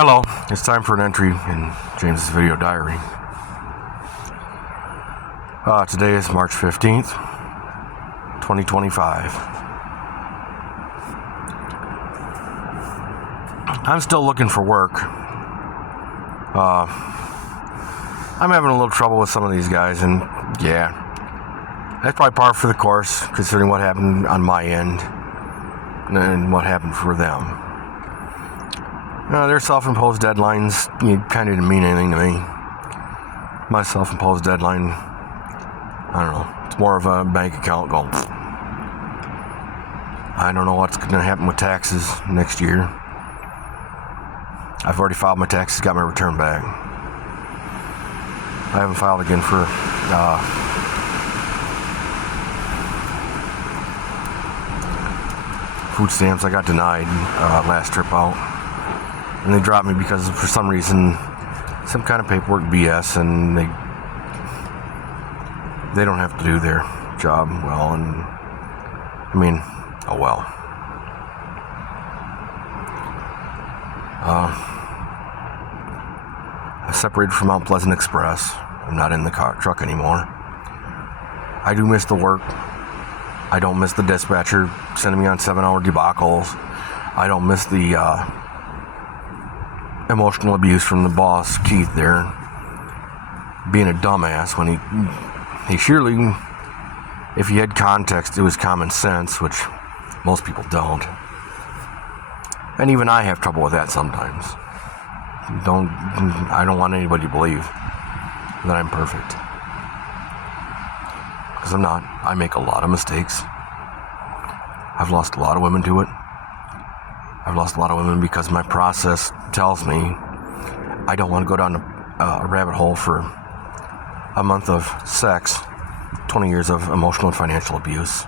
Hello, it's time for an entry in James's video diary. Today is March 15th, 2025. I'm still looking for work. I'm having a little trouble with some of these guys, and yeah, that's probably par for the course, considering what happened on my end and what happened for them. Their self-imposed deadlines kind of didn't mean anything to me. My self-imposed deadline, I don't know, it's more of a bank account going. I don't know what's going to happen with taxes next year. I've already filed my taxes, got my return back. I haven't filed again for food stamps. I got denied last trip out. And they dropped me because for some reason, some kind of paperwork BS, and they don't have to do their job well, and I mean, oh well. I separated from Mount Pleasant Express. I'm not in the truck anymore. I do miss the work. I don't miss the dispatcher sending me on 7-hour debacles. I don't miss the emotional abuse from the boss, Keith, there, being a dumbass when he surely, if he had context, it was common sense, which most people don't. And even I have trouble with that sometimes. I don't want anybody to believe that I'm perfect, because I'm not. I make a lot of mistakes. I've lost a lot of women to it. I've lost a lot of women because my process tells me I don't want to go down a rabbit hole for a month of sex, 20 years of emotional and financial abuse,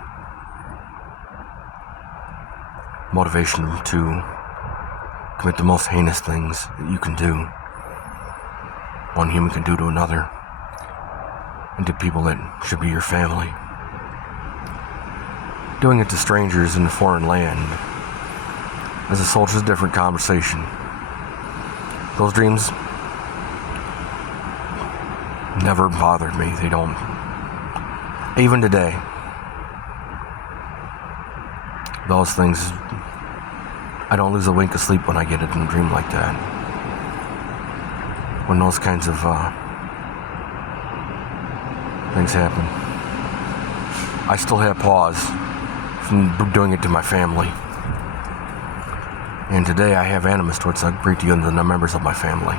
motivation to commit the most heinous things that you can do, one human can do to another, and to people that should be your family. Doing it to strangers in a foreign land as a soldier's a different conversation. Those dreams never bothered me. They don't. Even today, those things, I don't lose a wink of sleep when I get it in a dream like that. When those kinds of things happen, I still have pause from doing it to my family. And today I have animus towards a great deal of the members of my family.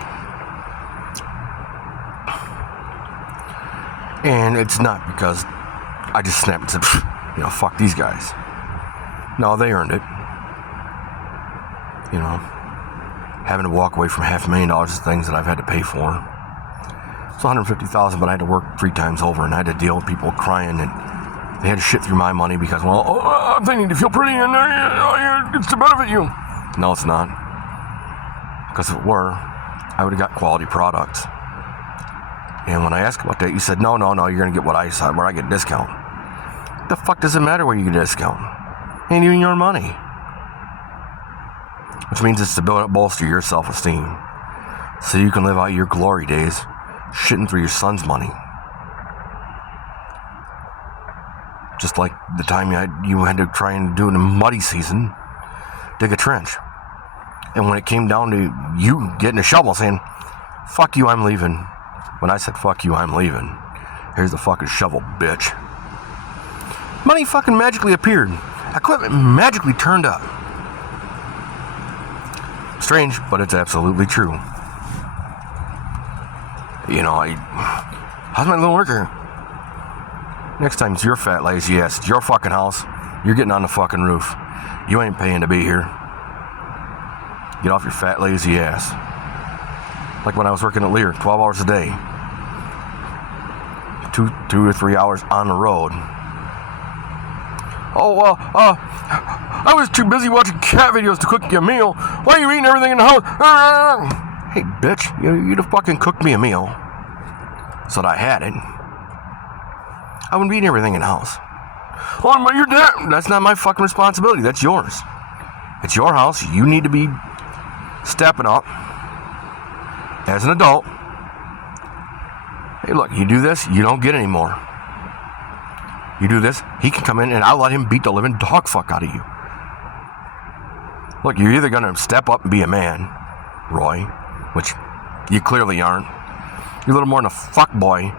And it's not because I just snapped and said, fuck these guys. No, they earned it. Having to walk away from $500,000 of things that I've had to pay for. It's $150,000, but I had to work 3 times over, and I had to deal with people crying that they had to shit through my money because, they need to feel pretty and it's to benefit you. No, it's not. Because if it were, I would have got quality products. And when I asked about that, you said, no, you're going to get what I said, where I get a discount. The fuck does it matter where you get a discount? It ain't even your money. Which means it's to bolster your self-esteem, so you can live out your glory days shitting through your son's money. Just like the time you had to try and do in the muddy season, dig a trench. And when it came down to you getting a shovel saying, fuck you, I'm leaving. When I said, fuck you, I'm leaving, here's the fucking shovel, bitch. Money fucking magically appeared. Equipment magically turned up. Strange, but it's absolutely true. How's my little worker? Next time it's your fat lazy ass. It's your fucking house. You're getting on the fucking roof. You ain't paying to be here. Get off your fat lazy ass. Like when I was working at Lear, 12 hours a day. 2 or 3 hours on the road. I was too busy watching cat videos to cook you a meal. Why are you eating everything in the house? Hey, bitch, you'd have fucking cooked me a meal so that I had it. I wouldn't be eating everything in the house. Oh, but you're dead. That's not my fucking responsibility. That's yours. It's your house. You need to be stepping up as an adult, hey, look, you do this, you don't get any more. You do this, he can come in and I'll let him beat the living dog fuck out of you. Look, you're either going to step up and be a man, Roy, which you clearly aren't. You're a little more than a fuck boy.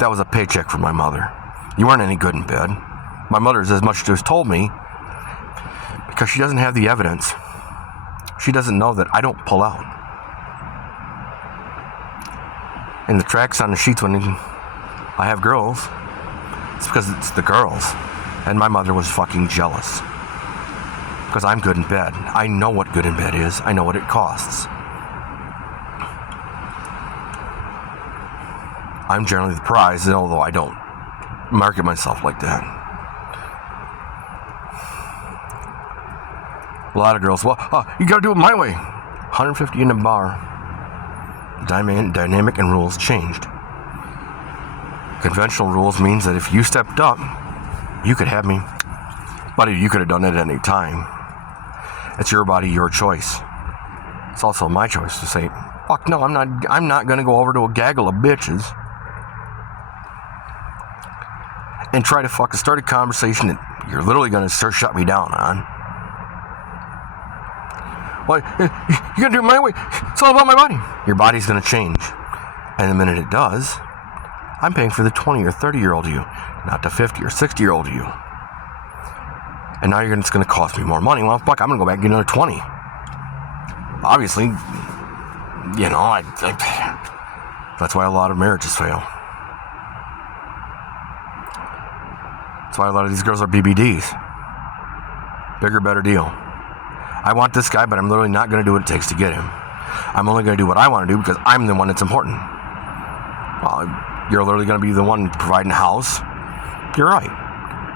That was a paycheck from my mother. You weren't any good in bed. My mother has as much as told me because she doesn't have the evidence. She doesn't know that I don't pull out. And the tracks on the sheets when I have girls, it's because it's the girls. And my mother was fucking jealous. Because I'm good in bed. I know what good in bed is. I know what it costs. I'm generally the prize, although I don't market myself like that. A lot of girls, well, you gotta do it my way. 150 in the bar. Dynamic and rules changed. Conventional rules means that if you stepped up, you could have me. Buddy, you could have done it at any time. It's your body, your choice. It's also my choice to say, fuck no, I'm not gonna go over to a gaggle of bitches and try to fucking start a conversation that you're literally gonna shut me down on. Well, you gotta do it my way. It's all about my body. Your body's gonna change. And the minute it does, I'm paying for the 20 or 30-year-old you, not the 50 or 60-year-old you. And now it's going to cost me more money. Well, fuck, I'm going to go back and get another 20. Obviously, you know, that's why a lot of marriages fail. That's why a lot of these girls are BBDs. Bigger, better deal. I want this guy, but I'm literally not going to do what it takes to get him. I'm only going to do what I want to do because I'm the one that's important. Well, you're literally going to be the one providing the house. You're right.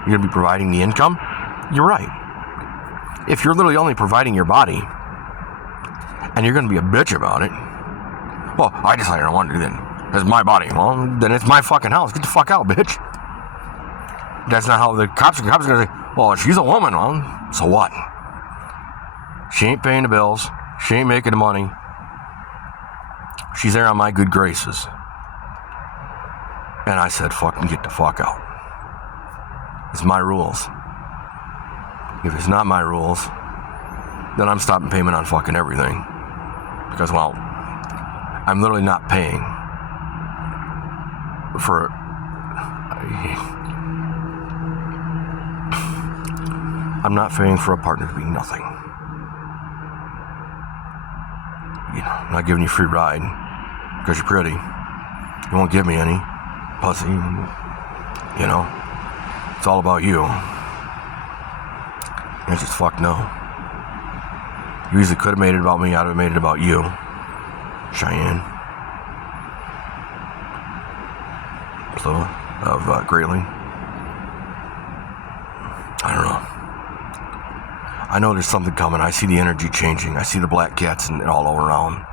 You're going to be providing the income. You're right. If you're literally only providing your body and you're going to be a bitch about it, well, I decided I want to do that. It's my body. Well, then it's my fucking house. Get the fuck out, bitch. That's not how the cops are going to say, well, she's a woman. Well, so what? She ain't paying the bills. She ain't making the money. She's there on my good graces. And I said, fucking get the fuck out. It's my rules. If it's not my rules, then I'm stopping payment on fucking everything. Because, well, I'm literally not paying for... I'm not paying for a partner to be nothing. You know, I'm not giving you a free ride because you're pretty. You won't give me any pussy. You know, it's all about you. And it's just fuck no. You easily could have made it about me. I'd have made it about you, Cheyenne. So, of Grayling. I don't know. I know there's something coming. I see the energy changing. I see the black cats and all around.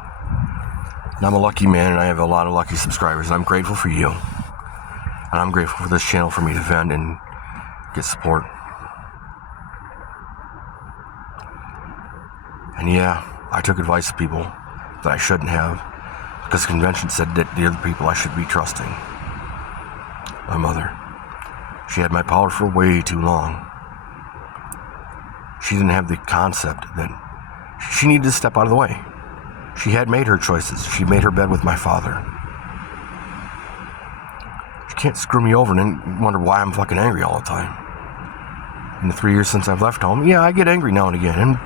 And I'm a lucky man, and I have a lot of lucky subscribers, and I'm grateful for you. And I'm grateful for this channel for me to vent and get support. And yeah, I took advice of people that I shouldn't have, because the convention said that the other people I should be trusting. My mother. She had my power for way too long. She didn't have the concept that she needed to step out of the way. She had made her choices. She made her bed with my father. She can't screw me over and then wonder why I'm fucking angry all the time. In the 3 years since I've left home, yeah, I get angry now and again. And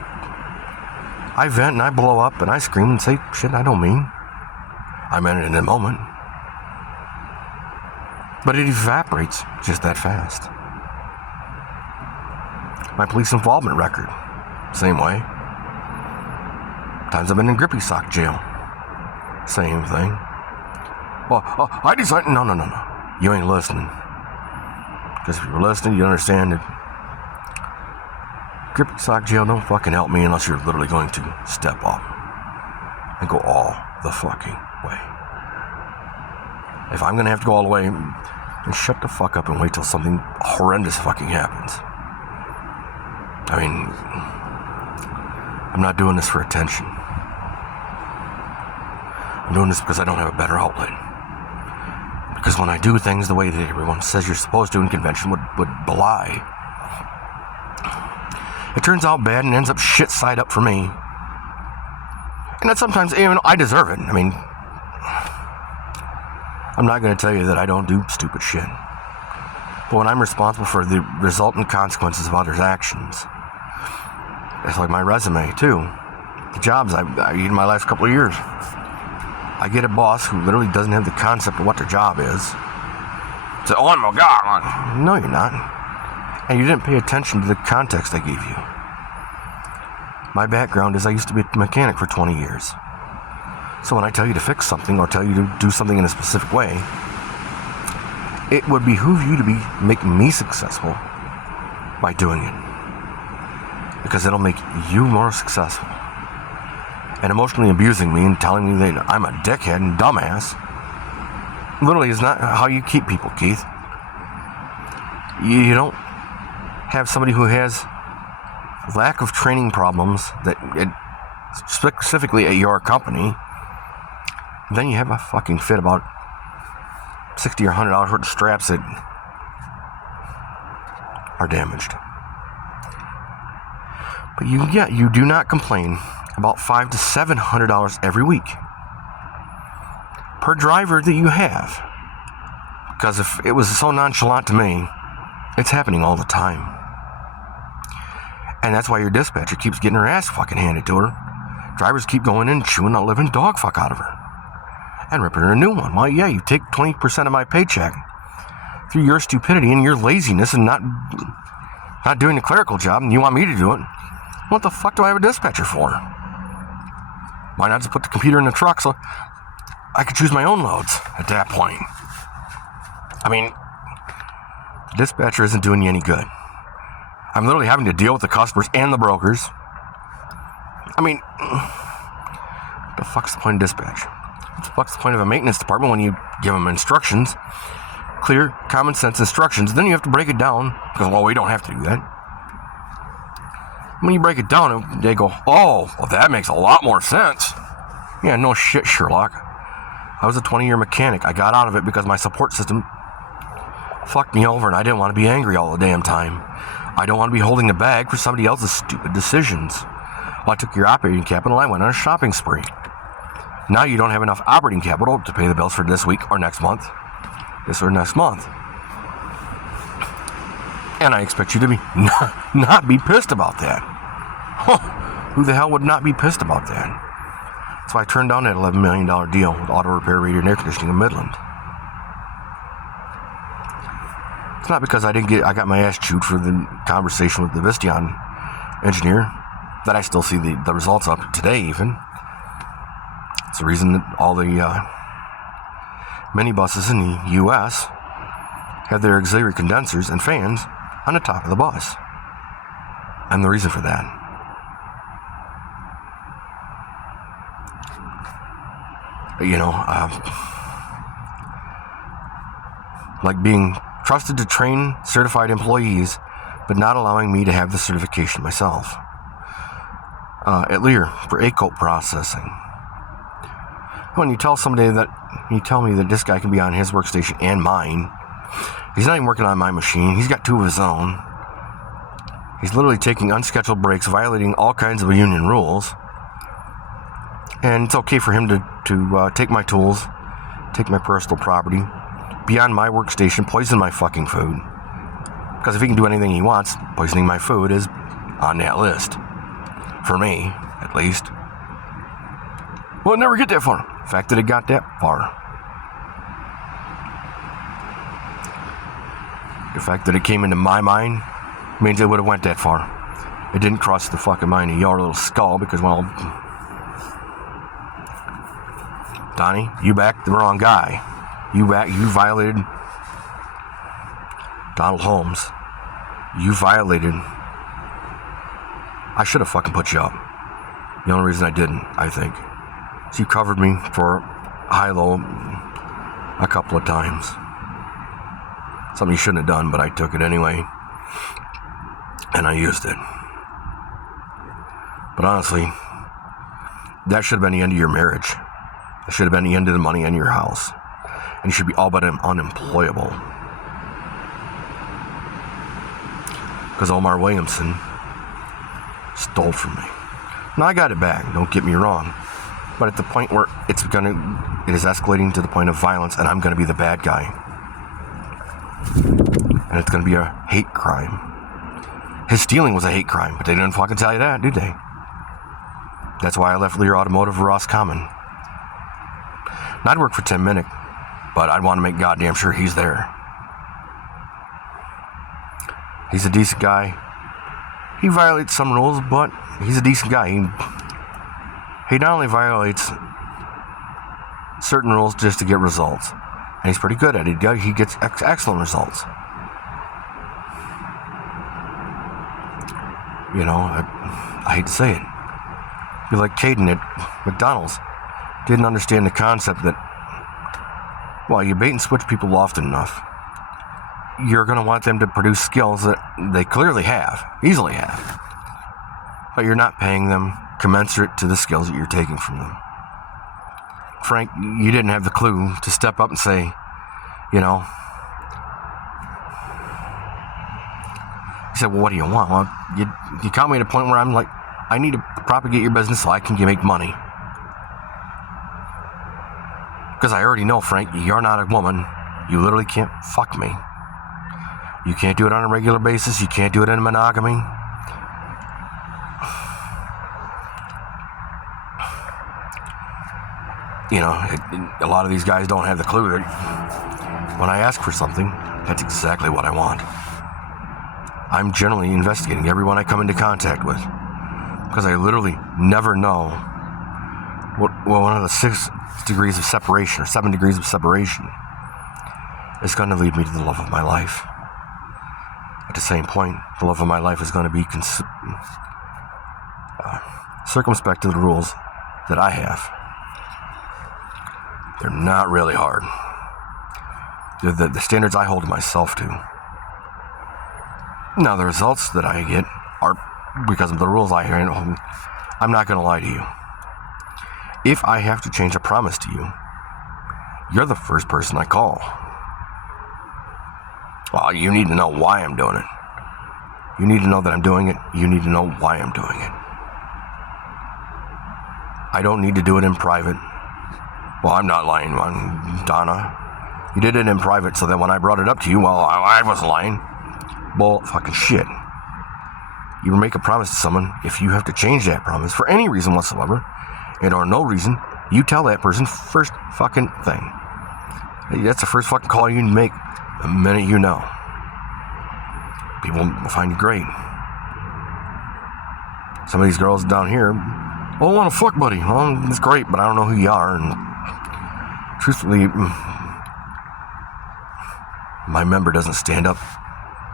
I vent and I blow up and I scream and say shit I don't mean. I meant it in a moment. But it evaporates just that fast. My police involvement record, same way. Times I've been in grippy sock jail, same thing. Well, I decided, no. You ain't listening. Because if you were listening, you understand that grippy sock jail don't fucking help me unless you're literally going to step up and go all the fucking way. If I'm going to have to go all the way, then shut the fuck up and wait till something horrendous fucking happens. I mean, I'm not doing this for attention. I'm I'm doing this because I don't have a better outlet. Because when I do things the way that everyone says you're supposed to and convention would belie, it turns out bad and ends up shit side up for me. And that sometimes, even I deserve it. I mean, I'm not going to tell you that I don't do stupid shit. But when I'm responsible for the resultant consequences of others' actions, it's like my resume, too. The jobs I in my last couple of years. I get a boss who literally doesn't have the concept of what their job is. Say, oh my God. No, you're not. And you didn't pay attention to the context I gave you. My background is I used to be a mechanic for 20 years. So when I tell you to fix something or tell you to do something in a specific way, it would behoove you to make me successful by doing it. Because it'll make you more successful. And emotionally abusing me and telling me that I'm a dickhead and dumbass literally is not how you keep people, Keith. You don't have somebody who has lack of training problems specifically at your company. Then you have a fucking fit about $60 or $100 worth of straps that are damaged. But you do not complain about $500 to $700 every week per driver that you have. Because if it was so nonchalant to me, it's happening all the time. And that's why your dispatcher keeps getting her ass fucking handed to her. Drivers keep going in and chewing the living dog fuck out of her and ripping her a new one. Well, yeah, you take 20% of my paycheck through your stupidity and your laziness and not doing the clerical job, and you want me to do it. What the fuck do I have a dispatcher for? Why not just put the computer in the truck so I could choose my own loads at that point? I mean, the dispatcher isn't doing you any good. I'm literally having to deal with the customers and the brokers. I mean, what the fuck's the point of dispatch? What the fuck's the point of a maintenance department when you give them instructions, clear, common sense instructions, then you have to break it down, because, well, we don't have to do that. When you break it down, they go, oh, well, that makes a lot more sense. Yeah, no shit, Sherlock. I was a 20-year mechanic. I got out of it because my support system fucked me over, and I didn't want to be angry all the damn time. I don't want to be holding the bag for somebody else's stupid decisions. Well, I took your operating capital and I went on a shopping spree. Now you don't have enough operating capital to pay the bills for this week or next month. This or next month. And I expect you to be not be pissed about that. Huh. Who the hell would not be pissed about that? That's why I turned down that $11 million deal with auto repair, radiator, and air conditioning in Midland. It's not because I got my ass chewed for the conversation with the Visteon engineer that I still see the results of today even. It's the reason that all the minibuses in the U.S. have their auxiliary condensers and fans on the top of the bus. I'm the reason for that. You know, like being trusted to train certified employees, but not allowing me to have the certification myself. At Lear for ACOP processing. When you tell me that this guy can be on his workstation and mine, he's not even working on my machine. He's got two of his own. He's literally taking unscheduled breaks, violating all kinds of union rules. And it's okay for him to take my tools, take my personal property, be on my workstation, poison my fucking food. Because if he can do anything he wants, poisoning my food is on that list. For me, at least. Well, it never get that far. The fact that it got that far. The fact that it came into my mind means it would have went that far. It didn't cross the fucking mind of your little skull because, well, Donnie, you backed the wrong guy. You violated Donald Holmes. You violated. I should have fucking put you up. The only reason I didn't, I think, is you covered me for high-low a couple of times. Something you shouldn't have done, but I took it anyway. And I used it. But honestly, that should have been the end of your marriage. That should have been the end of the money in your house. And you should be all but unemployable. Because Omar Williamson stole from me. Now I got it back, don't get me wrong. But at the point where it is escalating to the point of violence and I'm going to be the bad guy. And it's going to be a hate crime. His stealing was a hate crime, but they didn't fucking tell you that, did they? That's why I left Lear Automotive Roscommon. And I'd work for Tim Minnick, but I'd want to make goddamn sure he's there. He's a decent guy. He violates some rules, but he's a decent guy. He not only violates certain rules just to get results, and he's pretty good at it. He gets excellent results. You know, I hate to say it. Be like Caden at McDonald's. Didn't understand the concept that, well, you bait and switch people often enough, you're going to want them to produce skills that they clearly have, easily have. But you're not paying them commensurate to the skills that you're taking from them. Frank, you didn't have the clue to step up and say, you know, he said, well, what do you want? Well, you caught me at a point where I'm like, I need to propagate your business so I can make money. Because I already know, Frank, you're not a woman. You literally can't fuck me. You can't do it on a regular basis. You can't do it in monogamy. You know, a lot of these guys don't have the clue that when I ask for something, that's exactly what I want. I'm generally investigating everyone I come into contact with, because I literally never know what one of the 6 degrees of separation or 7 degrees of separation is going to lead me to the love of my life. At the same point, the love of my life is going to be circumspect to the rules that I have. They're not really hard. They're the standards I hold myself to. Now, the results that I get are because of the rules I hear. I'm not going to lie to you. If I have to change a promise to you, you're the first person I call. Well, you need to know why I'm doing it. You need to know that I'm doing it. You need to know why I'm doing it. I don't need to do it in private. Well, I'm not lying, Donna. You did it in private so that when I brought it up to you, well, I wasn't lying. Well, fucking shit. You make a promise to someone, if you have to change that promise for any reason whatsoever, and or no reason, you tell that person first fucking thing. That's the first fucking call you make the minute you know. People will find you great. Some of these girls down here, oh, I want to fuck, buddy. Well, it's great, but I don't know who you are. And truthfully, my member doesn't stand up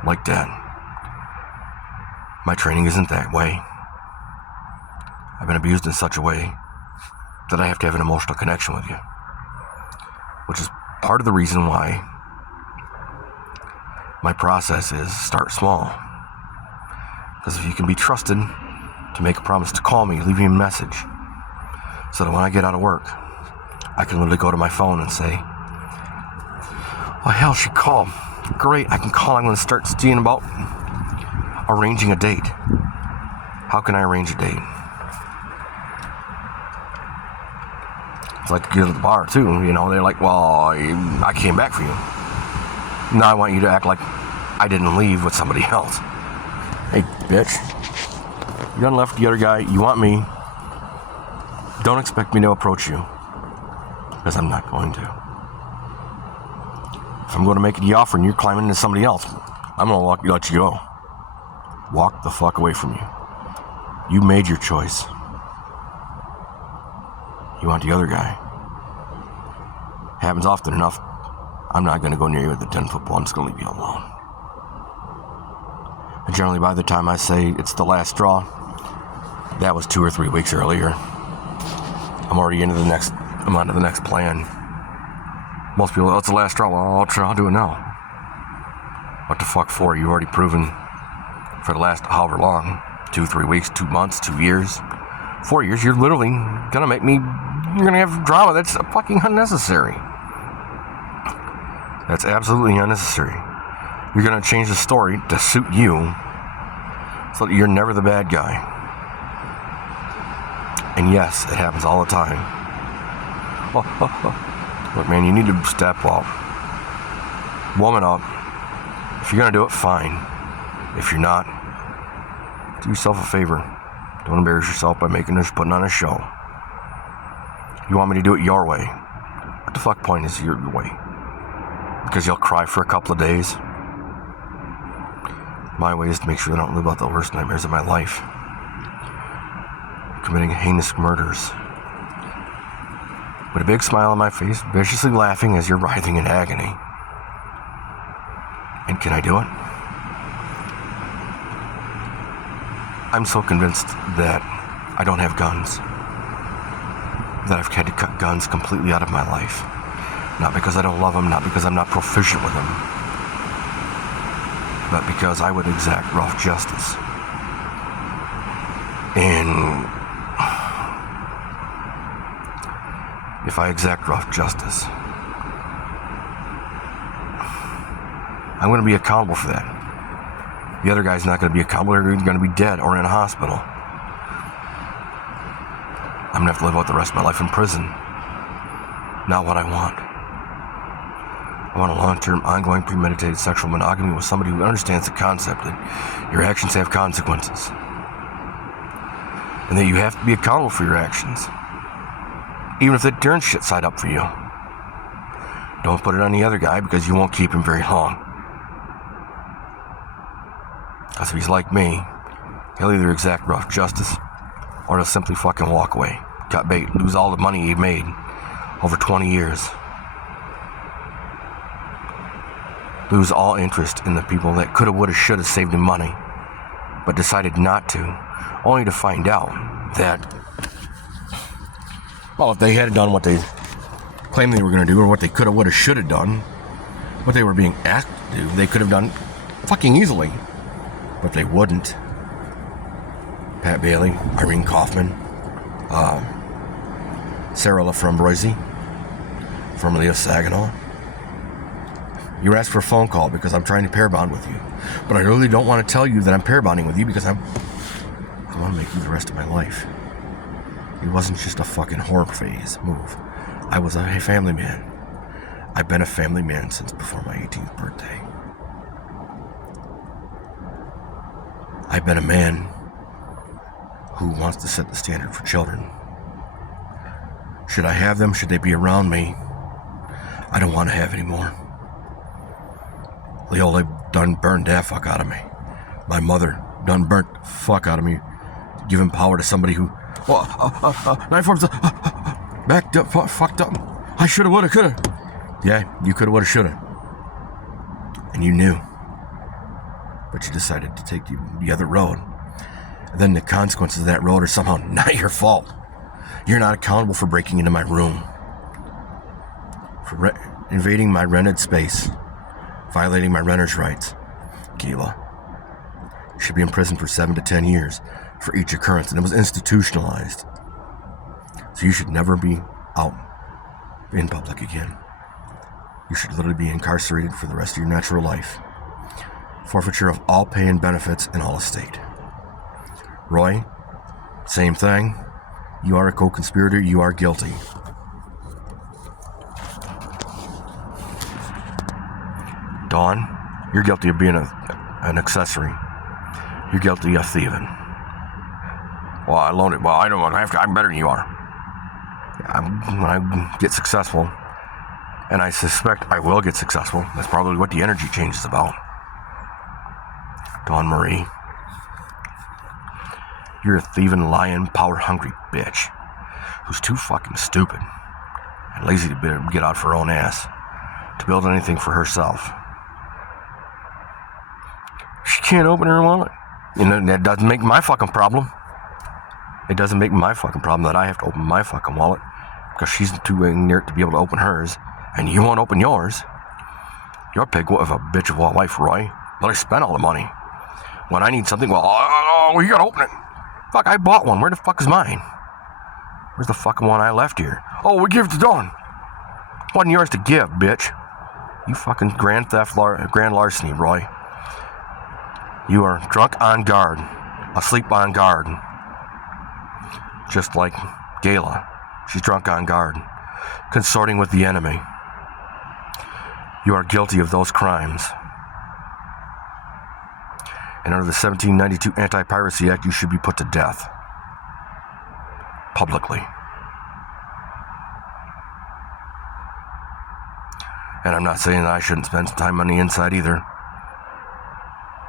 like that. My training isn't that way. I've been abused in such a way that I have to have an emotional connection with you, which is part of the reason why my process is start small. Because if you can be trusted to make a promise to call me, leave me a message, so that when I get out of work, I can literally go to my phone and say, oh hell, she called. Great, I can call. I'm going to start seeing about arranging a date. How can I arrange a date? It's like to get to the bar too, you know, they're like, well, I came back for you. Now I want you to act like I didn't leave with somebody else. Hey, bitch. You done left the other guy. You want me. Don't expect me to approach you. Because I'm not going to. If I'm going to make the offer and you're climbing into somebody else, I'm going to let you go. Walk the fuck away from you. You made your choice. You want the other guy. Happens often enough. I'm not going to go near you with a 10-foot pole. I'm just going to leave you alone. And generally, by the time I say it's the last straw, that was 2 or 3 weeks earlier. I'm already into the next. I'm on to the next plan. Most people, oh, it's the last straw. Well, I'll do it now. What the fuck for? You've already proven for the last however long, 2, 3 weeks, 2 months, 2 years, 4 years. You're literally gonna make me, you're going to have drama. That's fucking unnecessary. That's absolutely unnecessary. You're going to change the story to suit you so that you're never the bad guy. And yes, it happens all the time. Look, man, you need to step up. Woman up. If you're going to do it, fine. If you're not, do yourself a favor. Don't embarrass yourself by putting on a show. You want me to do it your way? What the fuck point is your way? Because you'll cry for a couple of days. My way is to make sure I don't live out the worst nightmares of my life. Committing heinous murders. With a big smile on my face, viciously laughing as you're writhing in agony. And can I do it? I'm so convinced that I don't have guns, that I've had to cut guns completely out of my life. Not because I don't love them, not because I'm not proficient with them, but because I would exact rough justice. And if I exact rough justice, I'm going to be accountable for that. The other guy's not going to be accountable. They're going to be dead or in a hospital. I'm going to have to live out the rest of my life in prison. Not what I want. I want a long-term, ongoing, premeditated sexual monogamy with somebody who understands the concept that your actions have consequences. And that you have to be accountable for your actions. Even if it turns shit side up for you. Don't put it on the other guy because you won't keep him very long. Because if he's like me, he'll either exact rough justice or he'll simply fucking walk away. Cut bait, lose all the money he made over 20 years. Lose all interest in the people that coulda, woulda, shoulda saved him money, but decided not to, only to find out that, well, if they had done what they claimed they were going to do, or what they coulda, woulda, shoulda done, what they were being asked to do, they could have done fucking easily. But they wouldn't. Pat Bailey, Irene Kaufman, Sarah LaFramboise, formerly of Saginaw. You were asked for a phone call because I'm trying to pair bond with you. But I really don't want to tell you that I'm pair bonding with you because I want to make you the rest of my life. It wasn't just a fucking horror phase move. I was a family man. I've been a family man since before my 18th birthday. I've been a man who wants to set the standard for children. Should I have them? Should they be around me? I don't want to have any more. Leola done burned that fuck out of me. My mother done burnt the fuck out of me. Giving power to somebody who... 9-4's backed up, fucked up. I shoulda, woulda, coulda. Yeah, you coulda, woulda, shoulda. And you knew. But you decided to take the other road. And then the consequences of that road are somehow not your fault. You're not accountable for breaking into my room, for invading my rented space, violating my renter's rights. Keila, you should be in prison for 7 to 10 years for each occurrence, and it was institutionalized. So you should never be out in public again. You should literally be incarcerated for the rest of your natural life. Forfeiture of all pay and benefits and all estate. Roy, same thing. You are a co-conspirator. You are guilty. Dawn, you're guilty of being an accessory. You're guilty of thieving. Well, I loaned it. Well, I don't have to. I'm better than you are. When I get successful, and I suspect I will get successful, that's probably what the energy change is about. Dawn Marie, you're a thieving, lying, power-hungry bitch who's too fucking stupid and lazy to get out for her own ass to build anything for herself. She can't open her wallet. You know, that doesn't make my fucking problem. It doesn't make my fucking problem that I have to open my fucking wallet because she's too ignorant to be able to open hers, and you won't open yours. You're a pig of a bitch of a wife, Roy. But I spent all the money. When I need something, well, you gotta open it. Fuck, I bought one. Where the fuck is mine? Where's the fucking one I left here? Oh, we give it to Dawn. Wasn't yours to give, bitch. You fucking grand larceny, Roy. You are drunk on guard, asleep on guard. Just like Gayla. She's drunk on guard, consorting with the enemy. You are guilty of those crimes. And under the 1792 Anti-Piracy Act, you should be put to death. Publicly. And I'm not saying that I shouldn't spend some time on the inside either.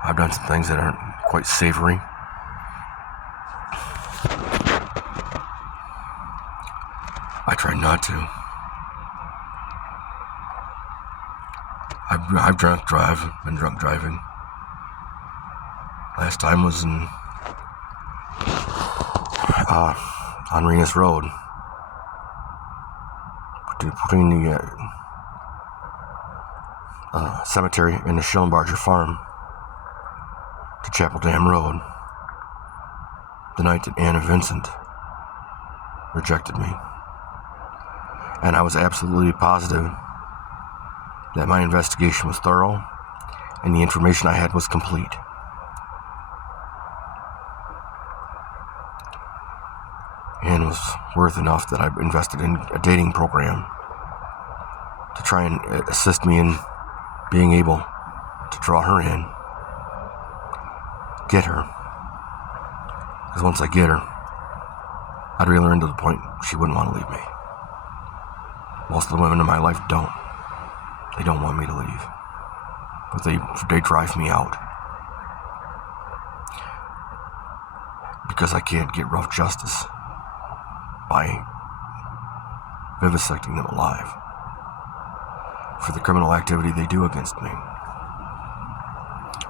I've done some things that aren't quite savory. I try not to. I've been drunk driving. Last time was in on Renus Road, between the cemetery and the Schillenbarger farm to Chapel Dam Road, the night that Anna Vincent rejected me. And I was absolutely positive that my investigation was thorough and the information I had was complete. And was worth enough that I invested in a dating program to try and assist me in being able to draw her in, get her. Because once I get her, I'd reel her into the point she wouldn't want to leave me. Most of the women in my life don't. They don't want me to leave. But they drive me out. Because I can't get rough justice by vivisecting them alive for the criminal activity they do against me,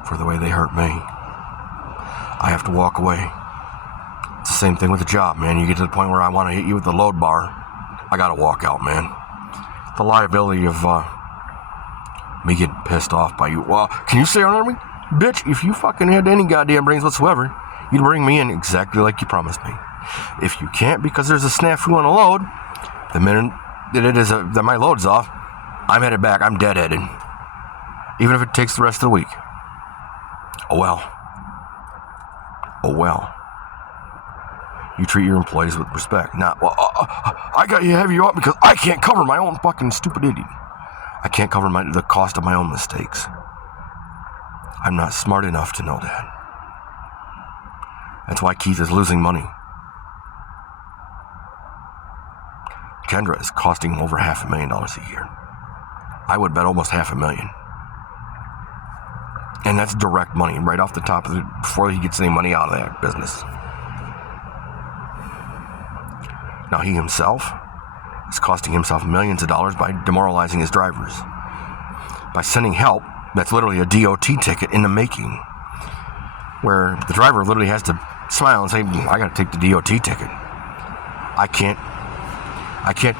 for the way they hurt me. I have to walk away. It's the same thing with the job, man. You get to the point where I want to hit you with the load bar, I gotta walk out, man. The liability of me getting pissed off by you. Well, can you say on me? Bitch, if you fucking had any goddamn brains whatsoever, you'd bring me in exactly like you promised me. If you can't because there's a snafu on a load, the minute that my load's off, I'm headed back. I'm deadheaded. Even if it takes the rest of the week. Oh well. Oh well. You treat your employees with respect. Not, well, I got to have you up because I can't cover my own fucking stupidity. I can't cover the cost of my own mistakes. I'm not smart enough to know that. That's why Keith is losing money. Kendra is costing him over $500,000 a year. I would bet almost $500,000. And that's direct money right off the top of it before he gets any money out of that business. Now he himself is costing himself millions of dollars by demoralizing his drivers. By sending help, that's literally a DOT ticket in the making. Where the driver literally has to smile and say, I gotta take the DOT ticket. I can't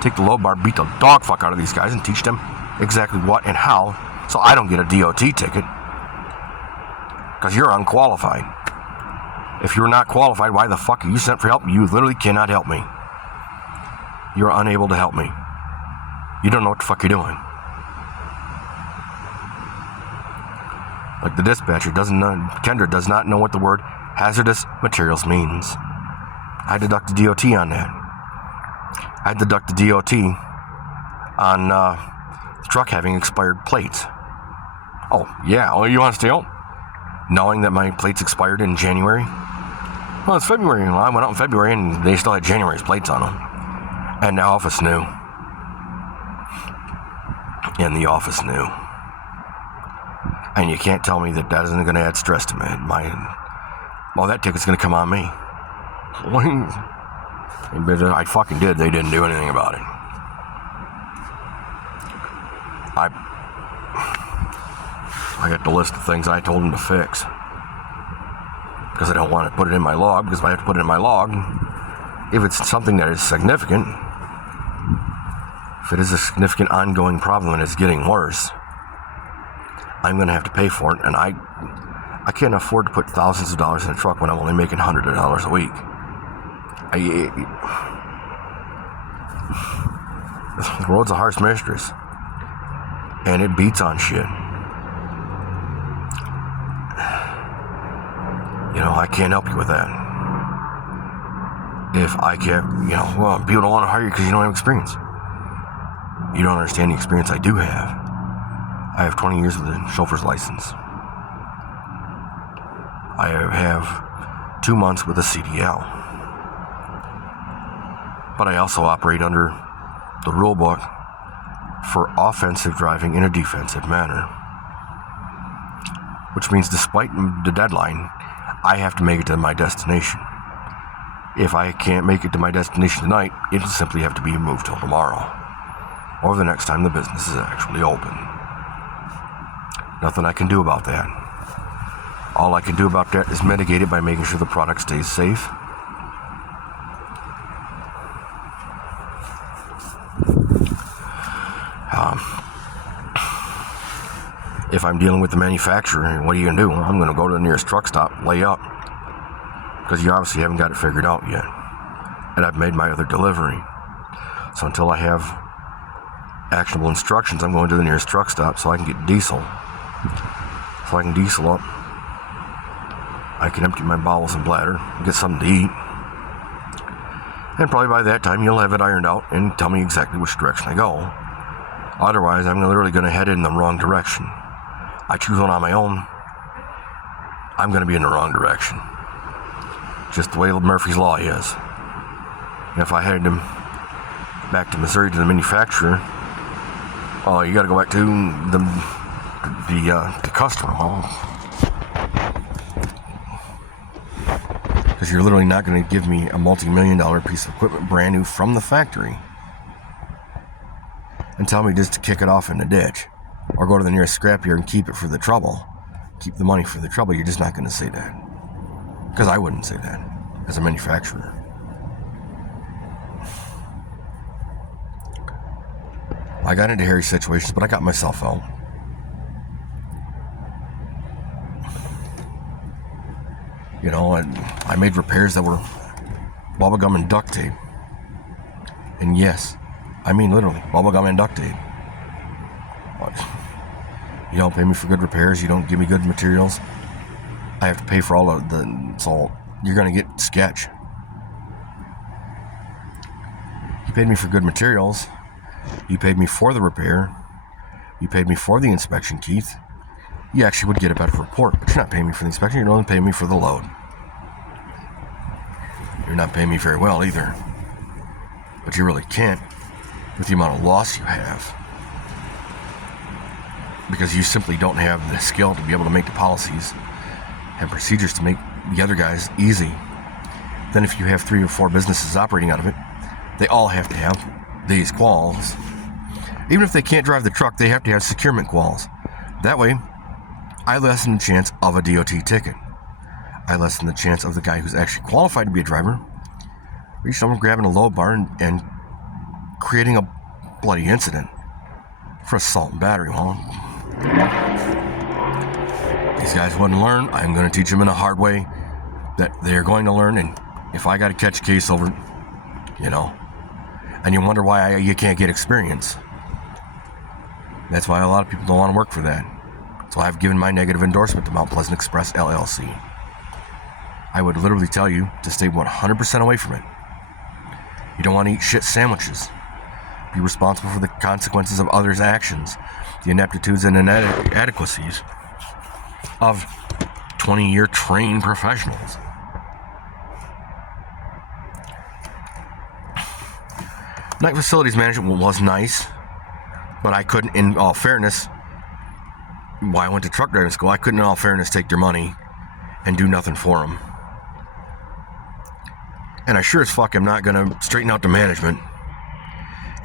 take the low bar, beat the dog fuck out of these guys and teach them exactly what and how, so I don't get a DOT ticket. Because you're unqualified. If you're not qualified, why the fuck are you sent for help? You literally cannot help me. You're unable to help me. You don't know what the fuck you're doing. Like the dispatcher Kendra does not know what the word hazardous materials means. I deduct the DOT on that. I deduct the DOT on the truck having expired plates. Oh, yeah, well, you want to stay home? Knowing that my plates expired in January? Well, it's February. Well, I went out in February and they still had January's plates on them. And the office knew. And the office knew. And you can't tell me that isn't going to add stress to me. Well, that ticket's going to come on me. I fucking did. They didn't do anything about it. I got the list of things I told them to fix. Because I don't want to put it in my log. Because if I have to put it in my log, if it's something that is significant, if it is a significant ongoing problem and it's getting worse, I'm going to have to pay for it. And I can't afford to put thousands of dollars in a truck when I'm only making $100 a week. The road's a harsh mistress. And it beats on shit. I can't help you with that. If I can't, people don't want to hire you because you don't have experience. You don't understand the experience I do have. I have 20 years with a chauffeur's license. I have 2 months with a CDL. But I also operate under the rule book for offensive driving in a defensive manner. Which means despite the deadline, I have to make it to my destination. If I can't make it to my destination tonight, it'll simply have to be moved till tomorrow. Or the next time the business is actually open. Nothing I can do about that. All I can do about that is mitigate it by making sure the product stays safe. If I'm dealing with the manufacturer, what are you going to do? I'm going to go to the nearest truck stop, lay up. Because you obviously haven't got it figured out yet. And I've made my other delivery. So until I have actionable instructions, I'm going to the nearest truck stop so I can get diesel. So I can diesel up. I can empty my bowels and bladder and get something to eat. And probably by that time you'll have it ironed out and tell me exactly which direction I go. Otherwise, I'm literally going to head in the wrong direction. I choose one on my own, I'm going to be in the wrong direction. Just the way Murphy's Law is. And if I headed him back to Missouri to the manufacturer, you got to go back to the customer. Because you're literally not going to give me a multi-million-dollar piece of equipment brand new from the factory and tell me just to kick it off in the ditch or go to the nearest scrapyard and keep it for the trouble. Keep the money for the trouble. You're just not going to say that. Because I wouldn't say that as a manufacturer. I got into hairy situations, but I got myself out. I made repairs that were bubblegum and duct tape. And yes, I mean literally, bubblegum and duct tape. You don't pay me for good repairs, you don't give me good materials. I have to pay for all of so you're going to get sketch. You paid me for good materials. You paid me for the repair. You paid me for the inspection, Keith. You actually would get a better report, but you're not paying me for the inspection, you're only paying me for the load. You're not paying me very well either. But you really can't with the amount of loss you have. Because you simply don't have the skill to be able to make the policies and procedures to make the other guys easy. Then if you have 3 or 4 businesses operating out of it, they all have to have these quals. Even if they can't drive the truck, they have to have securement quals. That way, I lessen the chance of a DOT ticket. I lessen the chance of the guy who's actually qualified to be a driver reaching over, grabbing a low bar and creating a bloody incident for assault and battery. Well, these guys wouldn't learn. I'm going to teach them in a hard way that they're going to learn. And if I got to catch a case over, and you wonder why you can't get experience. That's why a lot of people don't want to work for that. So I've given my negative endorsement to Mount Pleasant Express LLC. I would literally tell you to stay 100% away from it. You don't want to eat shit sandwiches. Be responsible for the consequences of others' actions, the ineptitudes and inadequacies of 20-year trained professionals. Night facilities management was nice, but I couldn't, in all fairness, why I went to truck driving school, I couldn't in all fairness take their money and do nothing for them. And I sure as fuck am not going to straighten out the management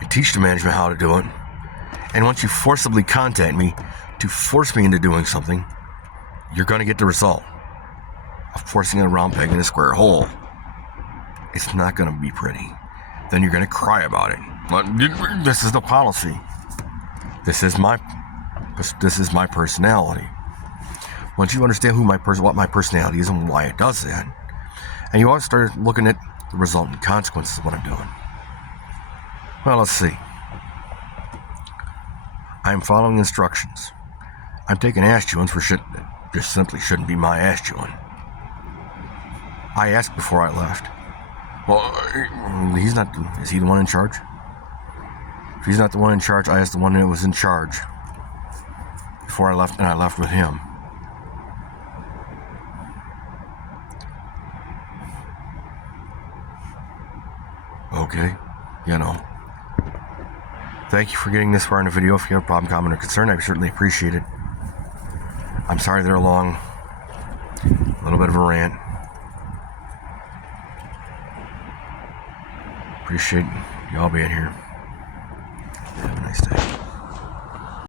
and teach the management how to do it. And once you forcibly contact me to force me into doing something, you're going to get the result of forcing a round peg in a square hole. It's not going to be pretty. Then you're going to cry about it. But this is the policy. This is my personality. Once you understand what my personality is and why it does that, and you always start looking at the resultant consequences of what I'm doing. Well, let's see. I'm following instructions. I'm taking ass chewings for shit that just simply shouldn't be my ass chewing. I asked before I left. Well, he's not. Is he the one in charge? If he's not the one in charge, I asked the one that was in charge before I left, and I left with him. Okay, you know. Thank you for getting this far in the video. If you have a problem, comment, or concern, I certainly appreciate it. I'm sorry they're long. A little bit of a rant. Appreciate y'all being here. Have a nice day.